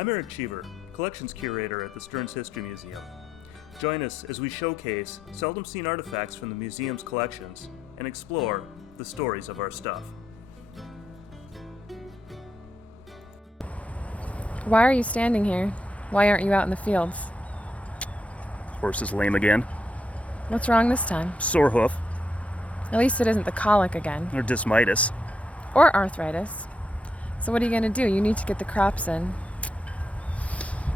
I'm Eric Cheever, Collections Curator at the Stearns History Museum. Join us as we showcase seldom seen artifacts from the museum's collections and explore the stories of our stuff. Why are you standing here? Why aren't you out in the fields? Horse is lame again. What's wrong this time? Sore hoof. At least it isn't the colic again. Or dysmitis. Or arthritis. So what are you going to do? You need to get the crops in.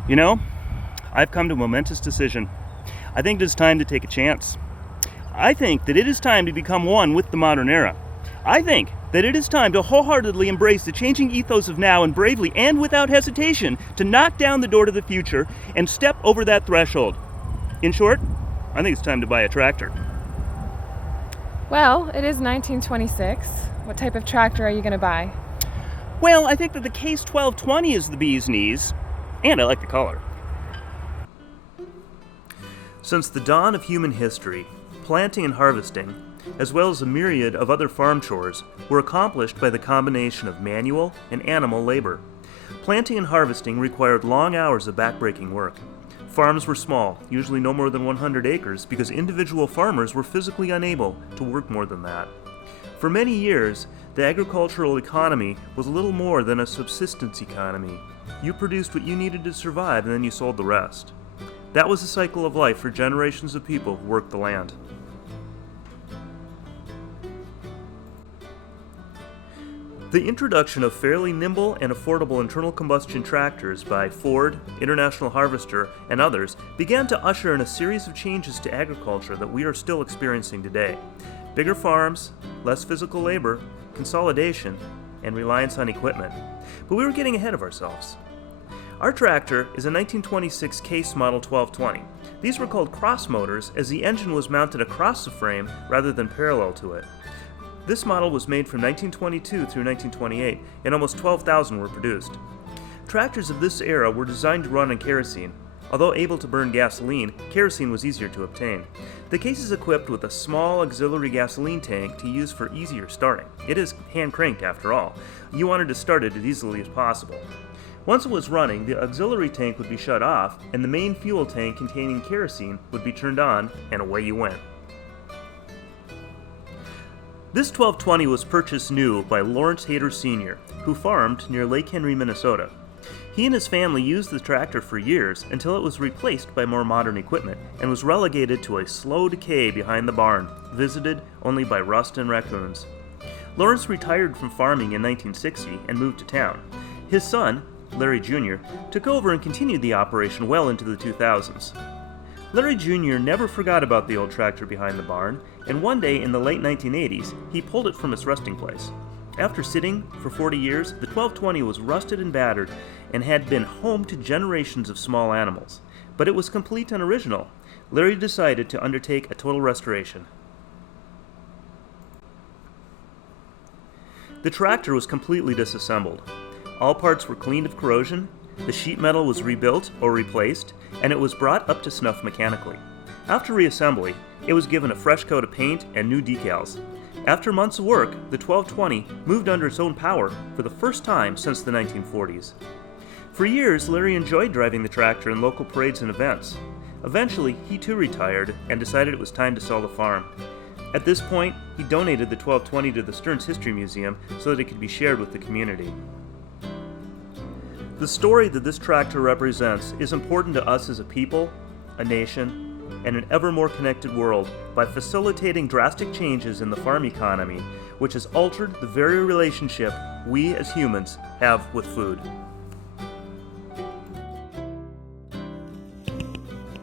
You know, I've come to a momentous decision. I think it is time to take a chance. I think that it is time to become one with the modern era. I think that it is time to wholeheartedly embrace the changing ethos of now and bravely and without hesitation to knock down the door to the future and step over that threshold. In short, I think it's time to buy a tractor. Well, it is 1926. What type of tractor are you going to buy? Well, I think that the Case 1220 is the bee's knees, and I like the color. Since the dawn of human history, planting and harvesting, as well as a myriad of other farm chores, were accomplished by the combination of manual and animal labor. Planting and harvesting required long hours of backbreaking work. Farms were small, usually no more than 100 acres, because individual farmers were physically unable to work more than that. For many years, the agricultural economy was little more than a subsistence economy. You produced what you needed to survive, and then you sold the rest. That was the cycle of life for generations of people who worked the land. The introduction of fairly nimble and affordable internal combustion tractors by Ford, International Harvester, and others began to usher in a series of changes to agriculture that we are still experiencing today. Bigger farms, less physical labor, consolidation, and reliance on equipment. But we were getting ahead of ourselves. Our tractor is a 1926 Case Model 1220. These were called cross motors as the engine was mounted across the frame rather than parallel to it. This model was made from 1922 through 1928, and almost 12,000 were produced. Tractors of this era were designed to run on kerosene. Although able to burn gasoline, kerosene was easier to obtain. The Case is equipped with a small auxiliary gasoline tank to use for easier starting. It is hand-cranked after all. You wanted to start it as easily as possible. Once it was running, the auxiliary tank would be shut off, and the main fuel tank containing kerosene would be turned on, and away you went. This 1220 was purchased new by Lawrence Hayter Sr., who farmed near Lake Henry, Minnesota. He and his family used the tractor for years until it was replaced by more modern equipment and was relegated to a slow decay behind the barn, visited only by rust and raccoons. Lawrence retired from farming in 1960 and moved to town. His son, Larry Jr., took over and continued the operation well into the 2000s. Larry Jr. never forgot about the old tractor behind the barn, and one day in the late 1980s, he pulled it from its resting place. After sitting for 40 years, the 1220 was rusted and battered and had been home to generations of small animals. But it was complete and original. Larry decided to undertake a total restoration. The tractor was completely disassembled. All parts were cleaned of corrosion, the sheet metal was rebuilt or replaced, and it was brought up to snuff mechanically. After reassembly, it was given a fresh coat of paint and new decals. After months of work, the 1220 moved under its own power for the first time since the 1940s. For years, Larry enjoyed driving the tractor in local parades and events. Eventually, he too retired and decided it was time to sell the farm. At this point, he donated the 1220 to the Stearns History Museum so that it could be shared with the community. The story that this tractor represents is important to us as a people, a nation, and an ever more connected world by facilitating drastic changes in the farm economy, which has altered the very relationship we as humans have with food.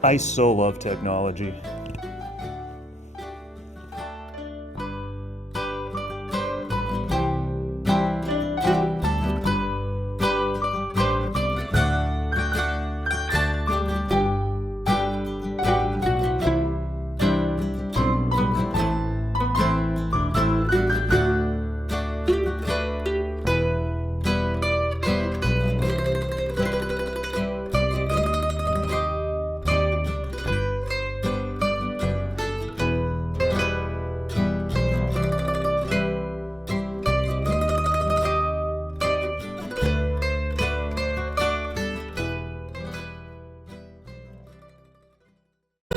I so love technology.